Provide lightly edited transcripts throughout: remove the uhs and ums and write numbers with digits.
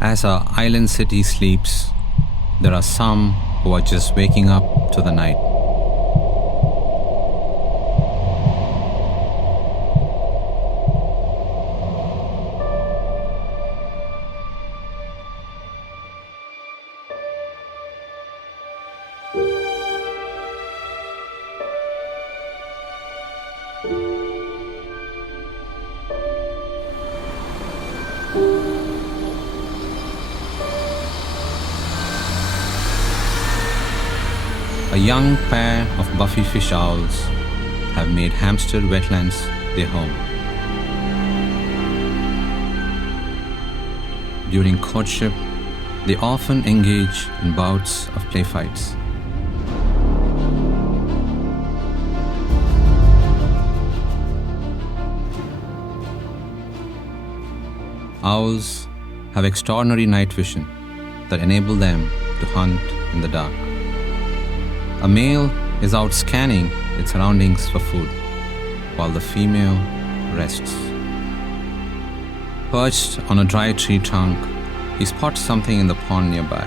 As our island city sleeps, there are some who are just waking up to the night. A young pair of buffy fish owls have made Hampstead wetlands their home. During courtship, they often engage in bouts of play fights. Owls have extraordinary night vision that enable them to hunt in the dark. A male is out scanning its surroundings for food, while the female rests. Perched on a dry tree trunk, he spots something in the pond nearby.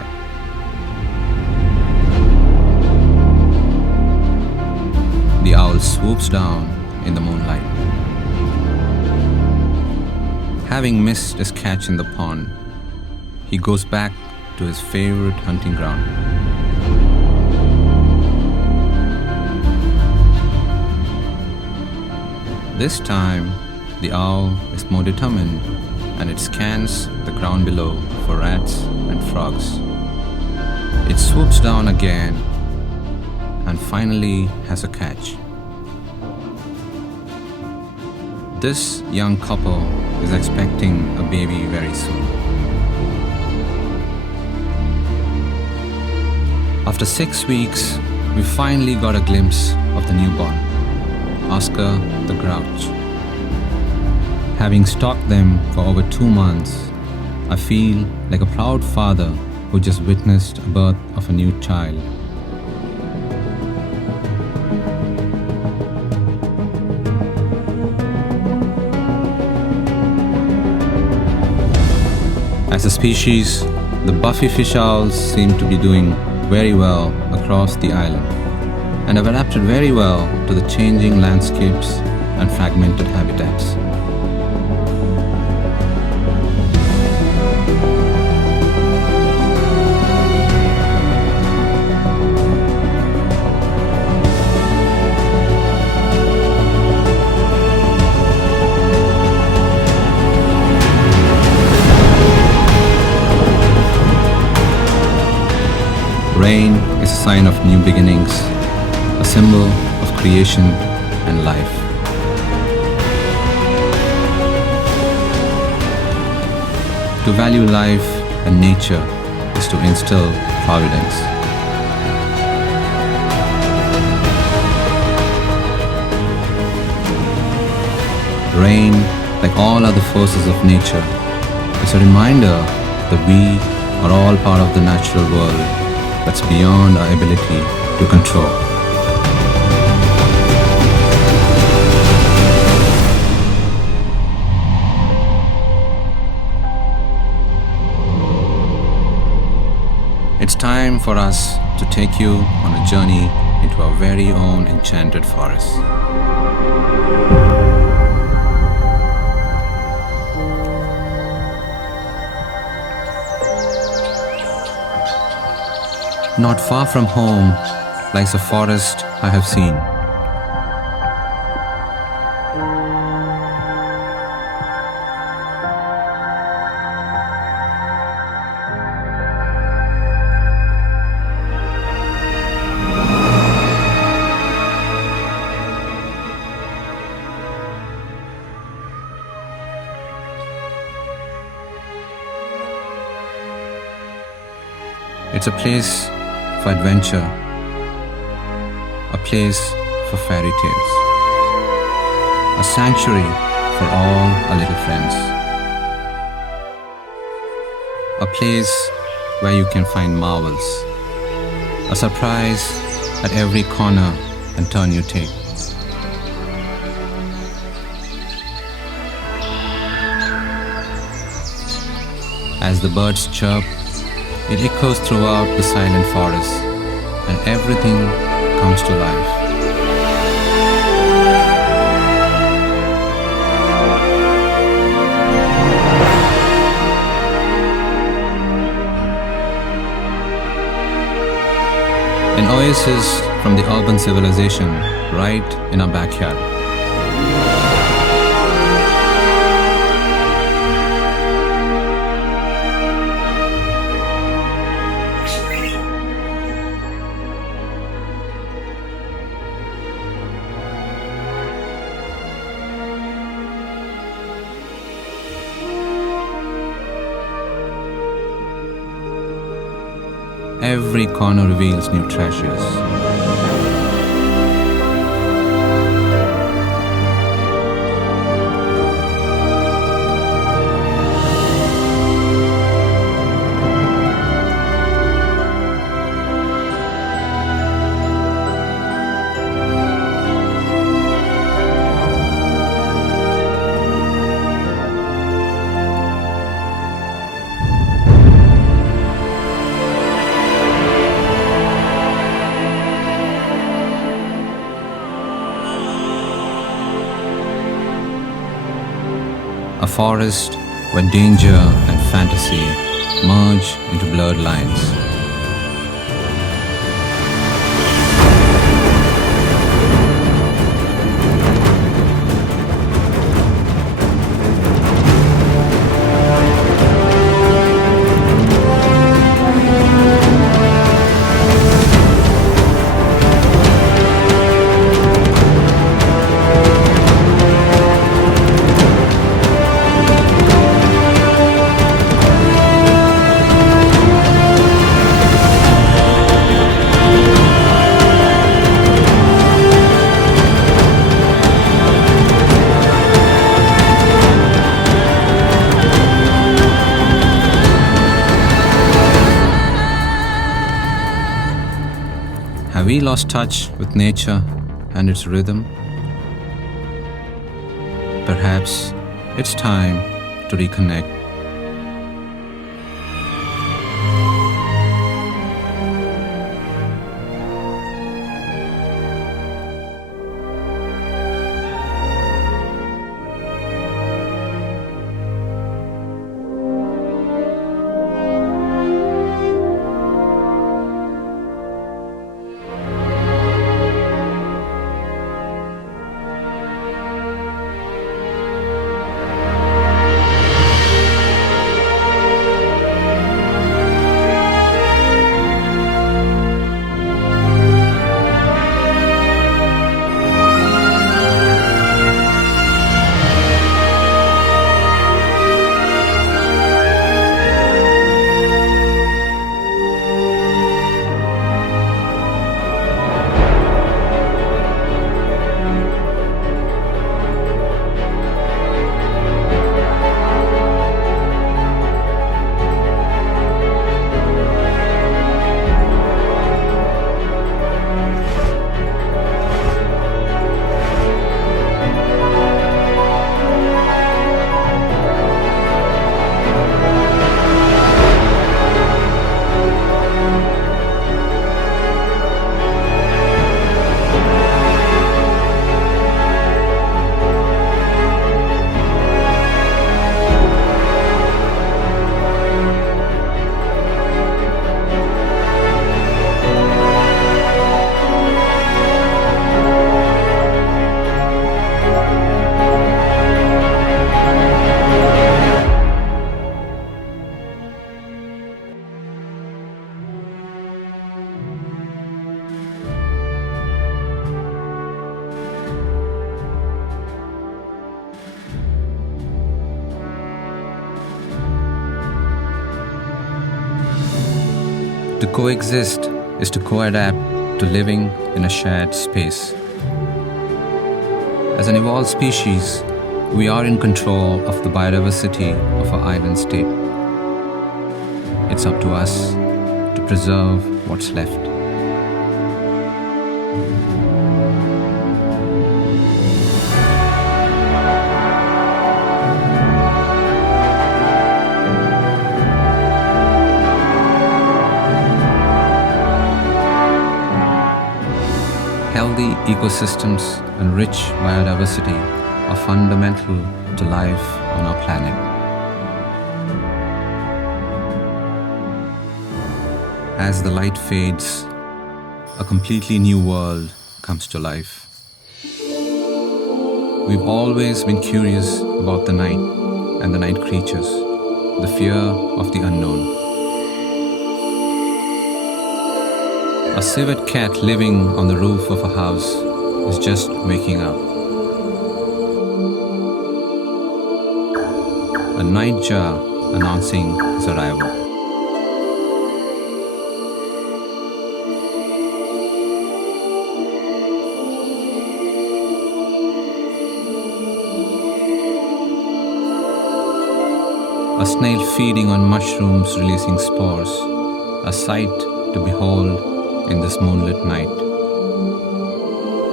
The owl swoops down in the moonlight. Having missed his catch in the pond, he goes back to his favorite hunting ground. This time, the owl is more determined and it scans the ground below for rats and frogs. It swoops down again and finally has a catch. This young couple is expecting a baby very soon. After 6 weeks, we finally got a glimpse of the newborn, Oscar the Grouch. Having stalked them for over 2 months, I feel like a proud father who just witnessed a birth of a new child. As a species, the buffy fish owls seem to be doing very well across the island and have adapted very well to the changing landscapes and fragmented habitats. Rain is a sign of new beginnings, a symbol of creation and life. To value life and nature is to instill providence. Rain, like all other forces of nature, is a reminder that we are all part of the natural world that's beyond our ability to control. It's time for us to take you on a journey into our very own enchanted forest. Not far from home lies a forest I have seen. It's a place for adventure, a place for fairy tales, a sanctuary for all our little friends, a place where you can find marvels, a surprise at every corner and turn you take. As the birds chirp, it echoes throughout the silent forest, and everything comes to life. An oasis from the urban civilization right in our backyard. Every corner reveals new treasures. A forest where danger and fantasy merge into blurred lines. Have we lost touch with nature and its rhythm? Perhaps it's time to reconnect. To coexist is to co-adapt to living in a shared space. As an evolved species, we are in control of the biodiversity of our island state. It's up to us to preserve what's left. ecosystems, and rich biodiversity are fundamental to life on our planet. As the light fades, a completely new world comes to life. We've always been curious about the night and the night creatures, the fear of the unknown. A civet cat living on the roof of a house is just waking up. A nightjar announcing his arrival. A snail feeding on mushrooms releasing spores, a sight to behold in this moonlit night.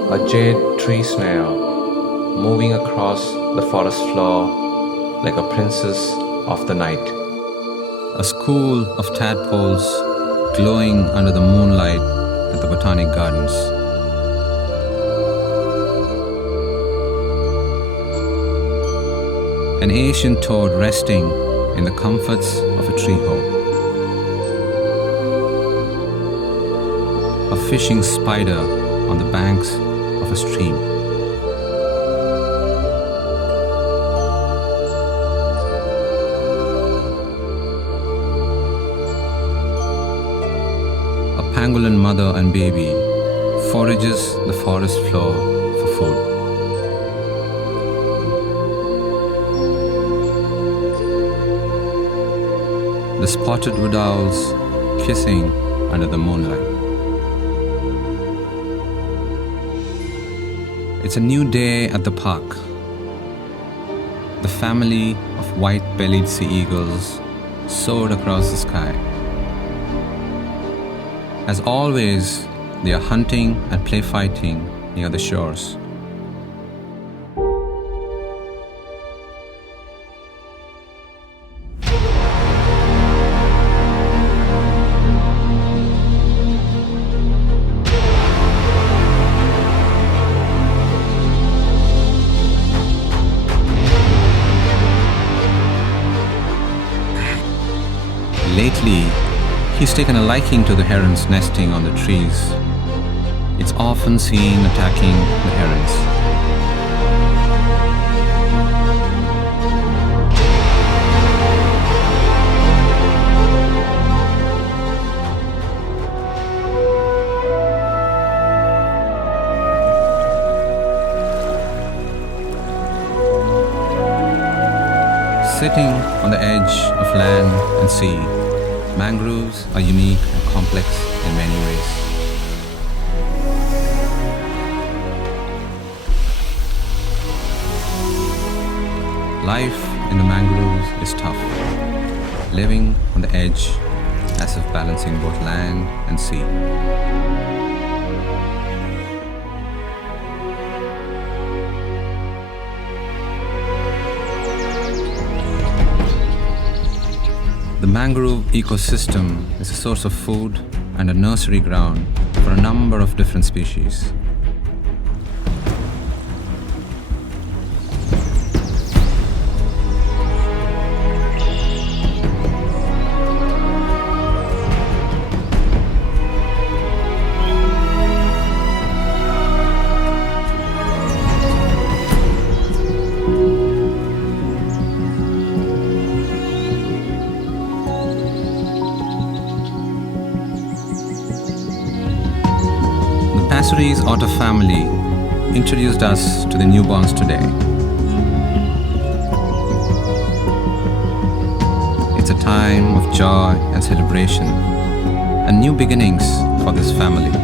A jade tree snail moving across the forest floor like a princess of the night. A school of tadpoles glowing under the moonlight at the Botanic Gardens. An Asian toad resting in the comforts of a tree hole. A fishing spider on the banks of a stream. A pangolin mother and baby forages the forest floor for food. The spotted wood owls kissing under the moonlight. It's a new day at the park. The family of white-bellied sea eagles soared across the sky. As always, they are hunting and play fighting near the shores. Lately, he's taken a liking to the herons nesting on the trees. It's often seen attacking the herons. Sitting on the edge of land and sea, mangroves are unique and complex in many ways. Life in the mangroves is tough, living on the edge as if balancing both land and sea. The mangrove ecosystem is a source of food and a nursery ground for a number of different species. Passeries Otter family introduced us to the newborns today. It's a time of joy and celebration and new beginnings for this family.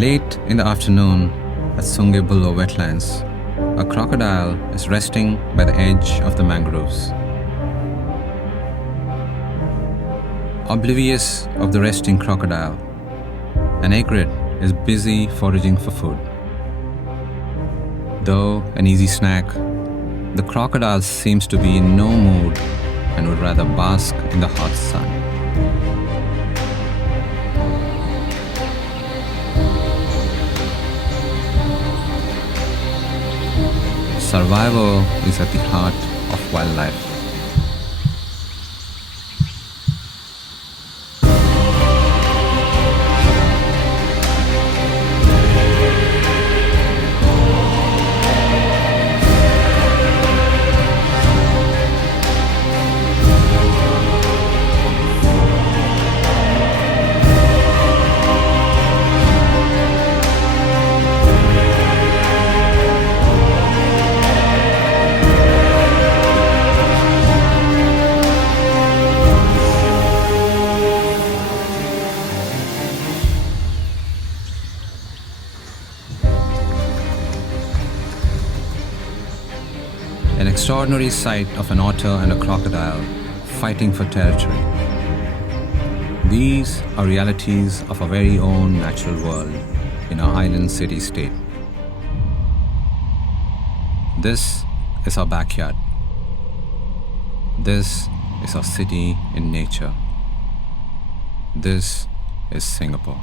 Late in the afternoon at Sungei-Buloh wetlands, a crocodile is resting by the edge of the mangroves. Oblivious of the resting crocodile, an egret is busy foraging for food. Though an easy snack, the crocodile seems to be in no mood and would rather bask in the hot sun. Survival is at the heart of wildlife. An extraordinary sight of an otter and a crocodile fighting for territory. These are realities of our very own natural world in our island city-state. This is our backyard. This is our city in nature. This is Singapore.